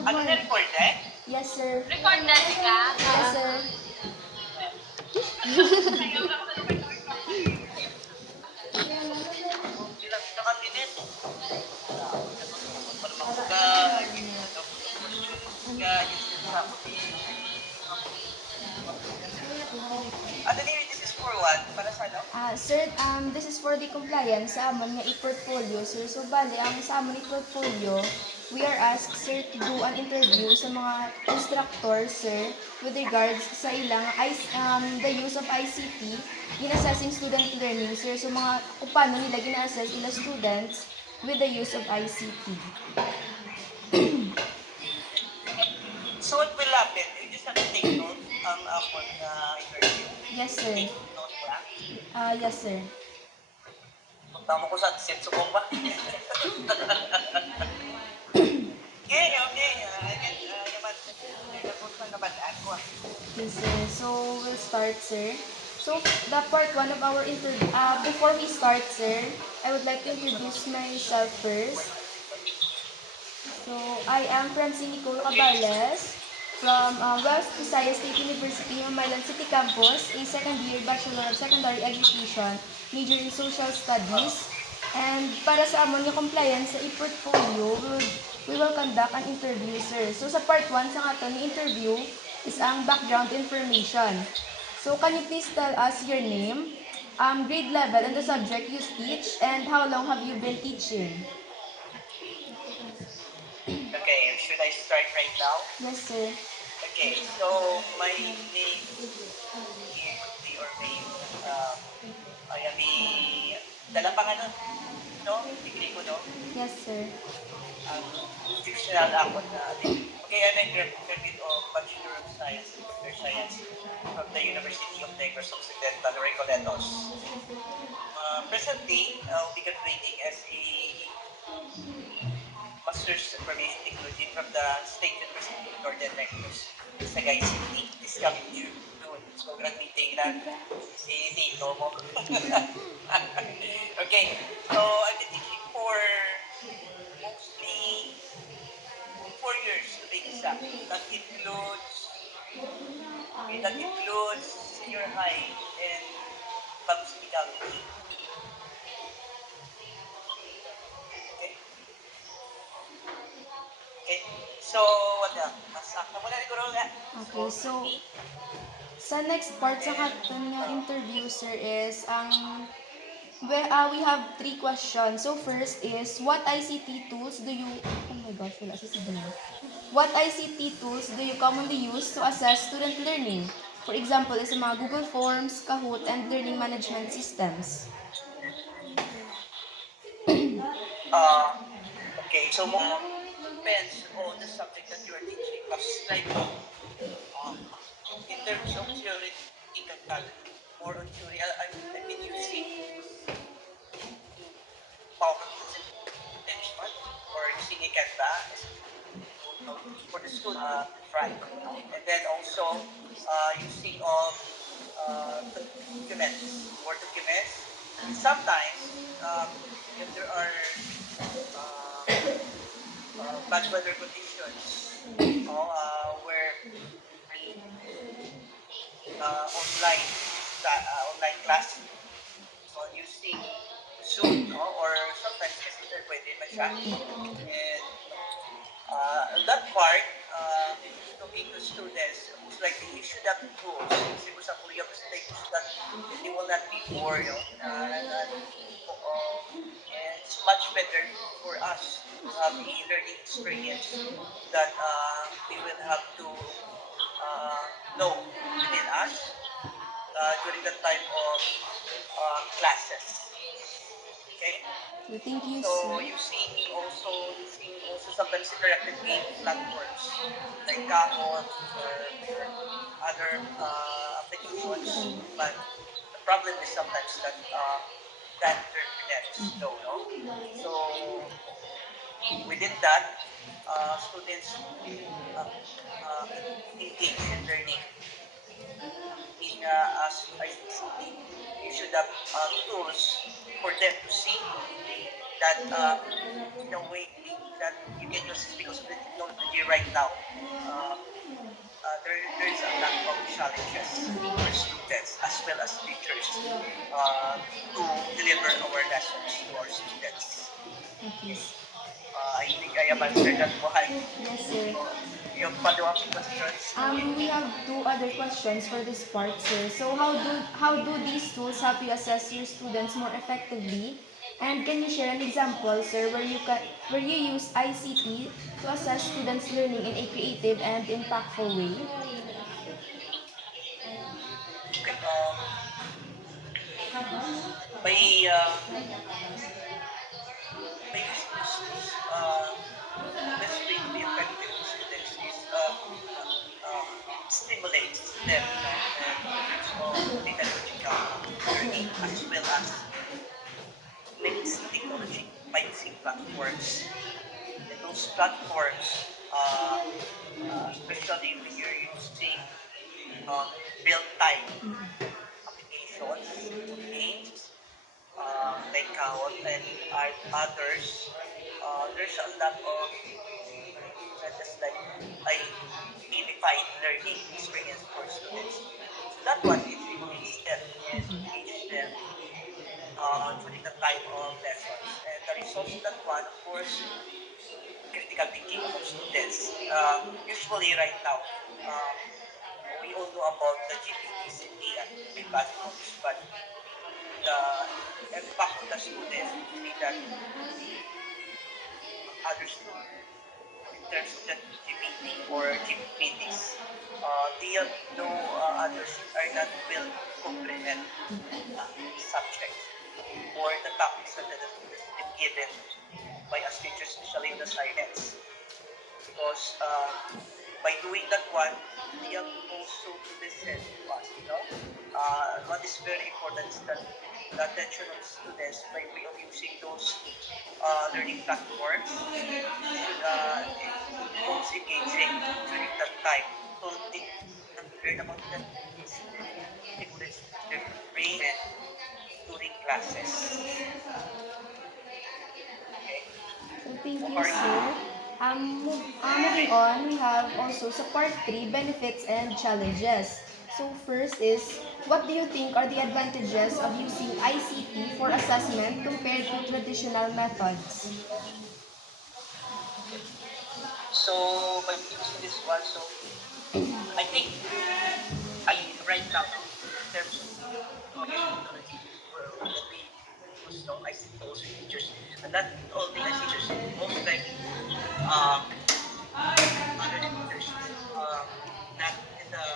good Ano morning. na-recorded? Yes, sir. Record na ka? Yes, sir. Ilang nakaminit. Magpalmakuga, ka, sa ano din, this is for what? Para sa ano? Sir, this is for the compliance sa amon nga i-portfolio, sir. So, bali, ang sa amon i-portfolio, we are asked, sir, to do an interview sa mga instructors, sir, with regards sa ilang the use of ICT in assessing student learning, sir. So, kung paano nila gina-assess ilang students with the use of ICT. So what will happen? You just have to take note ang ako na interview. Yes, sir. Take note lang. Yes, sir. Tama ko sa senso ko ba? Okay, okay. Yes, sir. So, we'll start, sir. So, the part 1 of our interview, before we start, sir, I would like to introduce myself first. So, I am Francine Nicole Cabales from West Visayas State University, Mamalan City Campus, a second-year Bachelor of Secondary Education, major in Social Studies. And para sa amon nga compliance sa e-portfolio, we will conduct an interview, sir. So, sa part 1 sa ato ni interview is ang background information. So, can you please tell us your name, grade level, and the subject you teach, and how long have you been teaching? Okay, should I start right now? Yes, sir. Okay, so my name or name, I am a dalapanganon, no? Degree ko, no? Yes, sir. Fictional ako na, okay, I'm a graduate of Bachelor of Science in Computer Science from the University of Negros Occidental, Recoletos. Presently, I'll be graduating as a Master's Information Technology from the State University of Northern Negros, Sagay City, this coming June. So, graduating na si Tito mo. Okay, so I've been teaching for mostly 4 years to be exact. That includes senior high and Bagus College. Okay. So, what else? Masakta mo na rin ko nga. Okay, so sa next part sa katon nga interview, sir, is we have 3 questions. So first is, what ICT tools do you, oh my gosh, wala siya si Dana. What ICT tools do you commonly use to assess student learning? For example, is mga Google Forms, Kahoot, and learning management systems. Okay, so more depends on the subject that you are teaching. Because like, in terms of theoretical, more on theory, I've been using PowerPoint presentation or using a Canva for the student, right? And then also using of documents, Word documents. Sometimes, if there are bad weather conditions, where online online class, so using Zoom, or sometimes Messenger pwede na siya. And that part, talking to students, most likely you should have tools. Kasi kung sa Korea presentation that they will not be bored, and it's much better for us to have a learning experience that we will have to know within us during the time of classes. Okay? Thank you, So sir. using also sometimes interactive game platforms like Kahoot or other applications, but the problem is sometimes that that internet is slow, no? So within that, students engage in learning. As ICT, you should have tools for them to see that in a way that you can use this because of the technology right now. There's a lot of challenges for students as well as teachers uh, to deliver our lessons to our students. Okay. Okay. I think I have answered that one. Yes, sir. You have follow-up questions? We have two other questions for this part, sir. So how do these tools help you assess your students more effectively? And can you share an example, sir, where you use ICT to assess students' learning in a creative and impactful way? Okay. By uh, by using these tools, the best way to be effective with students is stimulates them, in terms of pedagogical learning as well as mixed technology by using platforms. And those platforms, especially when you're using um, real-time applications, games, like Kahoot and others, there's a lot of just like a gamified learning experience for students. So that one it stimulates them and engages them during the time of lessons. And the results of that one, of course, critical thinking among students. Usually right now, um, we all know about the GPTs and AI platforms, but the impact on the students would be that others in terms of the GPT or GPTs, they have no others are not will complement subjects or the topics that has been given by us teachers, especially in the science. Because by doing that one, they have also to listen to us, you know. What is very important is that the attention of students by way of using those learning platforms should it becomes engaging during that time. So they can learn about that stimulates their brain and during classes. Okay. So thank So you, far, sir. Moving on, we have also sa part 3, benefits and challenges. So first is, what do you think are the advantages of using ICT for assessment compared to traditional methods? so by using this one, so I think I right now, no, in terms of using technology, when we use no ICT also in teachers, and not only as teachers, most likely um, other teachers, um, not in the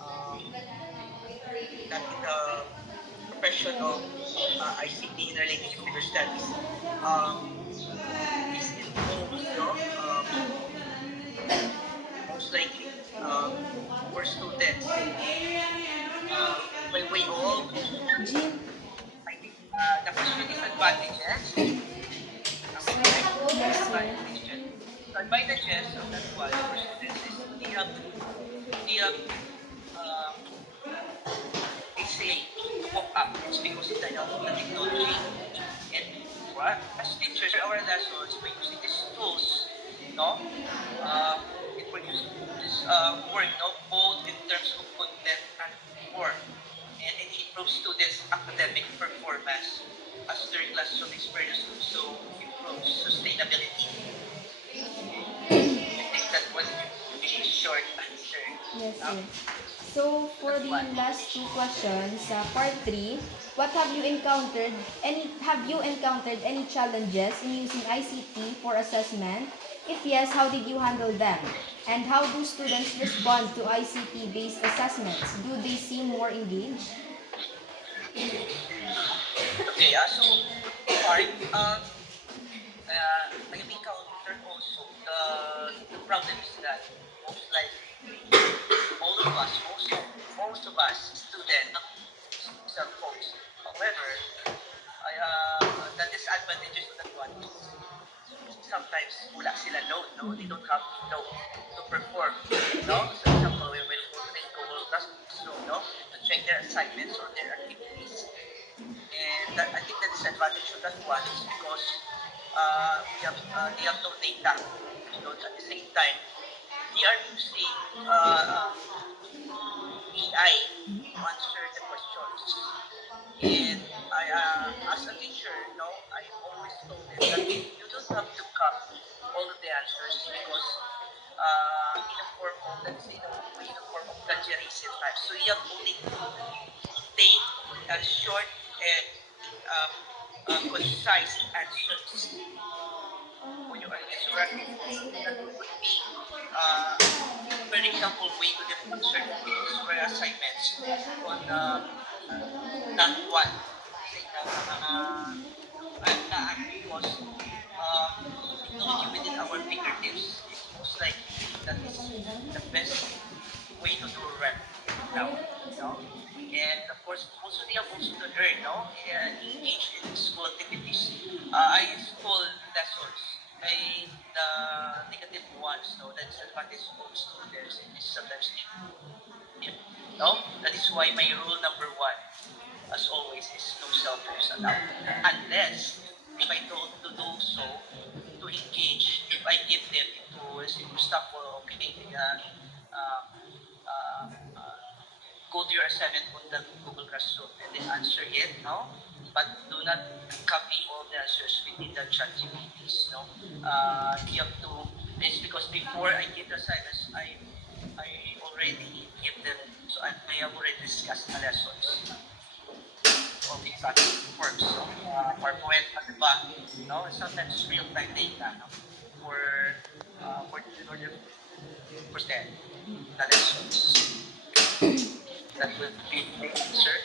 um, not in the profession of ICT in relationship with their studies, um, this involves no, most likely for students uh, by way of Jean? I think the question is advantages. Am I correct? Yes, sir. Advantages. So advantages of that one for students is they have uh, they say to cope up. It's because of the help of the technology. And for us teachers, our lessons by using these tools, no, it produces work, no, both in terms of content and form, and it improves students' academic performance as their classroom experience also improves sustainability. I think that was really short answer. Yes, No? sir. So So for that's the one. last two questions, part 3, have you encountered any challenges in using ICT for assessment? If yes, how did you handle them? And how do students respond to ICT-based assessments? Do they seem more engaged? Okay, so part I encountered also the problem is that most likely all of us, most of us students cell phones. However, the disadvantages of that one is sometimes wala sila load, no? They don't have load to perform, no? So example, when they go to classroom, no? To check their assignments or their activities. And that, I think the disadvantage of that one is because they have no data. At the same time, they are using AI to answer the questions. And as a teacher, I always told them that you don't have to copy all of the answers because in a form of, let's say, in a form of plagiarism type. So you have only to take short and um, concise answers when you are instructing. That would be, for example, way to get certificates for assignments on that one. Say na because um, technology within our fingertips is most likely that is the best way to do rap now. And of course, also they have also to learn, engage in school activities. I school lessons. The negative ones, the disadvantage of students is sometimes yeah. That is why my rule number one, as always, is no cell phones allowed. Unless, if I told to do so, to engage, if I give them into, let's say, for example, okay, uh, uh, uh, go to your assignment on the Google Classroom and then answer it, no? But do not copy all the answers within the chat GPTs, no? You have to, it's because before I give the assignments, I already give them, so I have already discussed the lessons of the platforms, so, PowerPoint, diba? No? Sometimes real-time data, no? For in order to present the lessons. That would be the answer.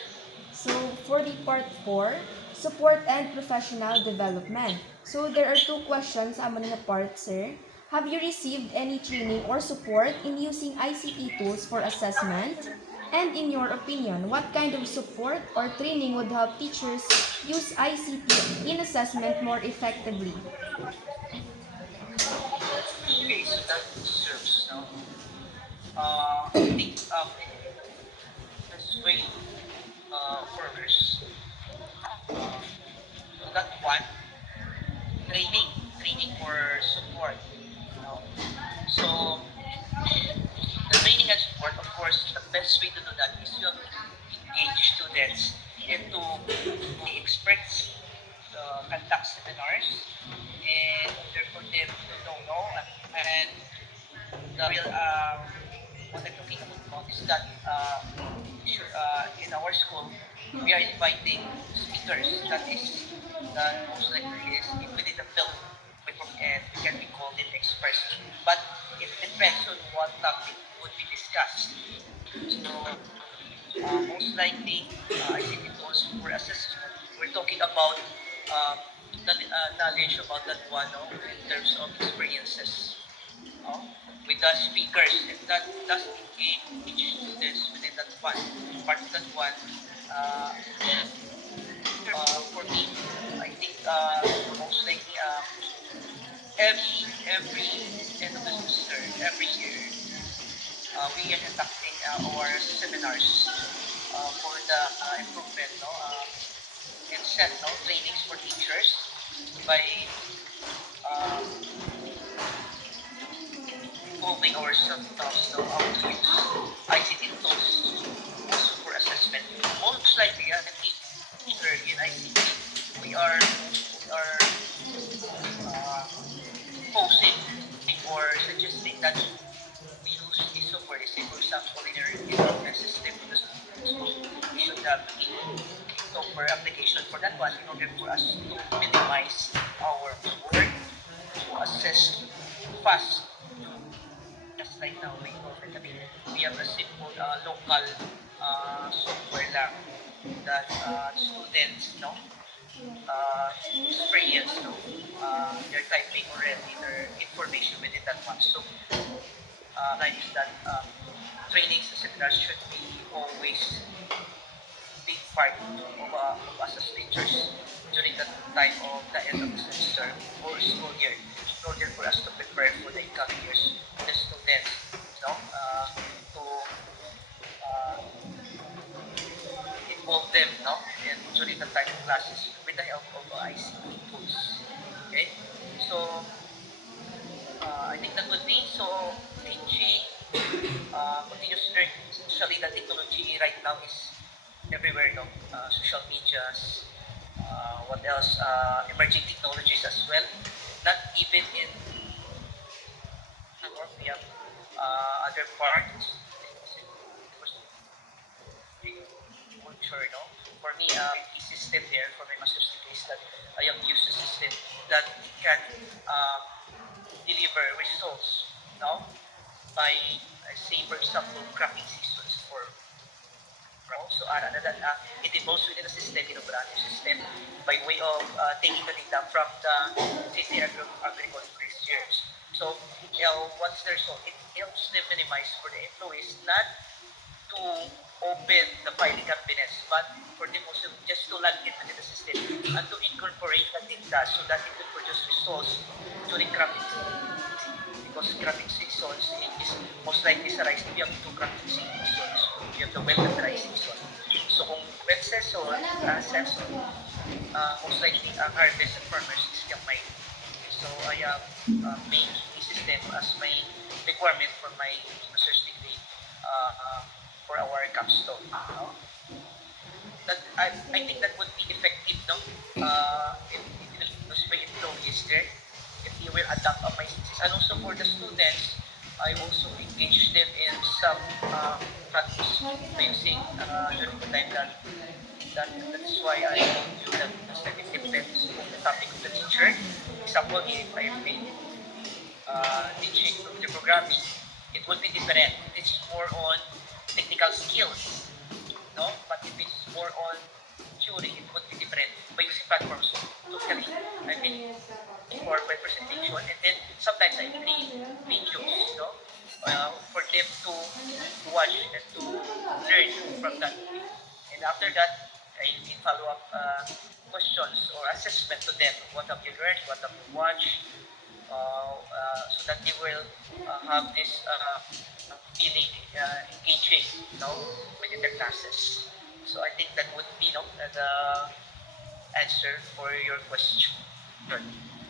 So for the part 4, support and professional development. So there are two questions amo na part, sir. Have you received any training or support in using ICT tools for assessment? And in your opinion, what kind of support or training would help teachers use ICT in assessment more effectively? Okay, so that serves, no? I think this way workers. Uh, so that one, training for support. No? So the training and support, of course, the best way to do that is to engage students into the experts, conduct seminars, and order for them to know, and the real what I'm talking about is that in our school we are inviting speakers that most likely is within the field and we can be called in experts. But it depends on what topic would be discussed. So most likely I think it was for assessment. We're talking about knowledge about that one, no, in terms of experiences, no? With the speakers, if that does engage students within that one, part of that one, uh, for me, I think most likely every end of the semester, every year, we are conducting our seminars for the improvement, no, and set no trainings for teachers by um, involving ourselves so how to use ICT tools also for assessment. Most likely, as a teacher in ICT, we are uh, posing or suggesting that we use this software. Let's say, for example, in our system in the school, we should have software application for that one in order for us to minimize our work to assess fast. Just like now, we have a simple local software lang that students experience, they're typing already their information within that one. So like that trainings and seminars should be always big part of us as teachers during the time of the end of the semester or school year in order for us to prepare for the incoming years the students, to uh, involve them, and during the time of classes with the help of ICT tools. Okay? continuous learning. Especially the technology right now is everywhere, no? Social medias, what else? Emerging technologies as well. Not even in North, we have other parts. Culture, no? For me, the system there for my master's degree is that I have used a system that can um, deliver results, no? By, say, for example, crafting seasons for also it involves within the system, brand system, by way of taking the data from the city agricultural research. So, what's the result? It helps them minimize for the employees not to open the filing cabinets, but for them also just to log in within the system and to incorporate the data so that it will produce results during crafting season. Because crafting seasons is most likely sa rice, we have two crafting seasons. We have the wet and dry season. So kung wet season, most likely ang harvest of farmers is kamay. So I have made the system as my requirement for my research degree for our capstone. No? That I think that would be effective, no? If it will use by employees there, if you will adapt on my system. And also for the students, I also engage them in some practice using during the time that is why I told you that it depends on the topic of the teacher. Example, if I have been teaching computer programming, it would be different. It's more on technical skills, no? But if it's more on theory, it would be different by using platforms. Totally, I mean, for my presentation, and then sometimes I create videos, no? For them to watch and to learn from that. And after that, I will follow up questions or assessment to them. What have you learned? What have you watched? So that they will have this feeling engaging, within their classes. So I think that would be, the answer for your question.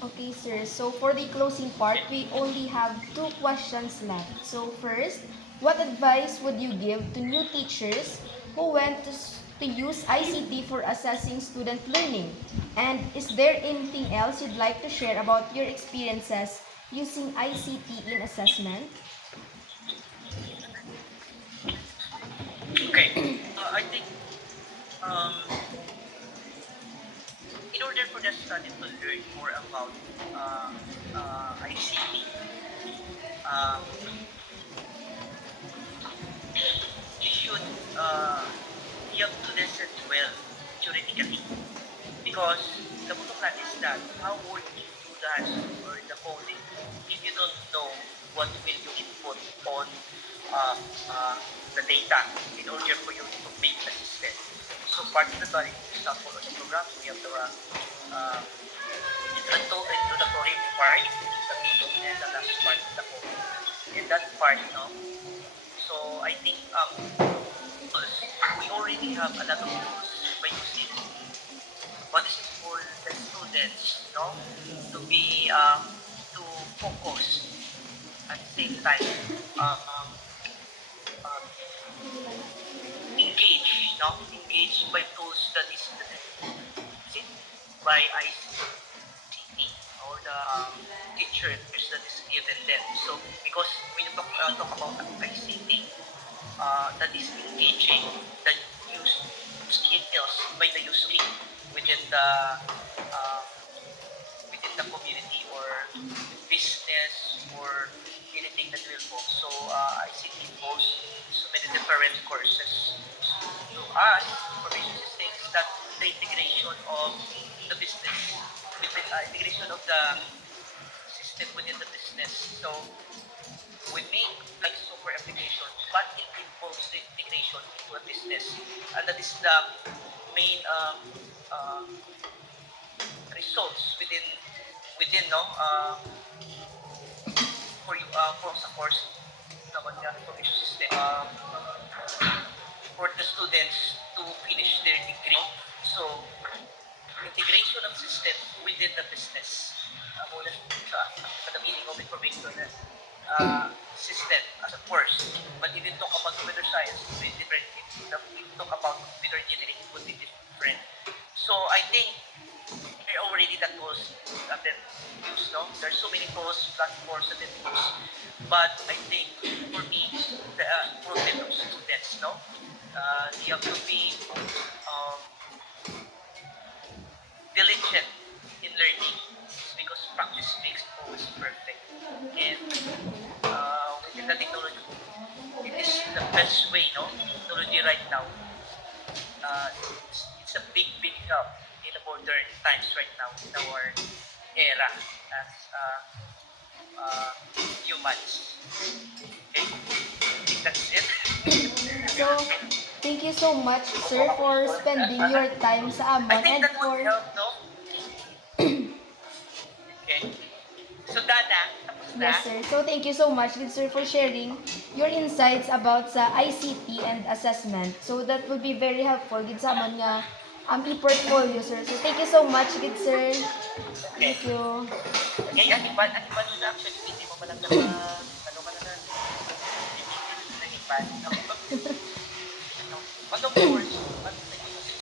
Okay, sir. So for the closing part, we only have two questions left. So first, what advice would you give to new teachers who want to use ICT for assessing student learning? And is there anything else you'd like to share about your experiences using ICT in assessment? Okay. I think um, in order for the student to learn more about ICT, um, you should you have to listen well theoretically, because the bottom line is that how would you do the answer or the coding if you don't know what will you input on uh, uh, the data in order for you to make the system. So part of the body, for example, on the program, we have the introductory part, the middle, and the last part of the code. In that part, so I think we already have a lot of tools by using what is it for the students, to be to focus at the same time, um, um, engage by tools that is by ICT or the teachers that is given them. So because when you talk about ICT, that is engaging the use skills by the user within the uh, within the community or business or anything that will involve. So ICT involves so many different courses. To us, information systems is that the integration of the business, with the integration of the system within the business. So we make like software application, but it involves the integration into a business, and that is the main results within for you for sa course naman yung information system for the students to finish their degree. So integration of system within the business. Muna sa the meaning of information system as a course, but even no? You have to be um, diligent in learning because practice makes always perfect. And within the technology, it is the best way, no? Technology right now, it's a big, big help in the modern times right now in our era as humans. Okay, I think that's it. So, thank you so much, sir, for spending your time sa I amon think and that would for... help, no? Okay. So, Dana, tapos na? Yes, sir. So, thank you so much, good sir, for sharing your insights about sa ICT and assessment. So, that will be very helpful good sa amon nga e-portfolio, sir. So, thank you so much, good sir. Okay. Thank you. Okay, Anipan mo na actually, hindi mo pa lang ano ka na na, hindi na Anipan. Ano, ano,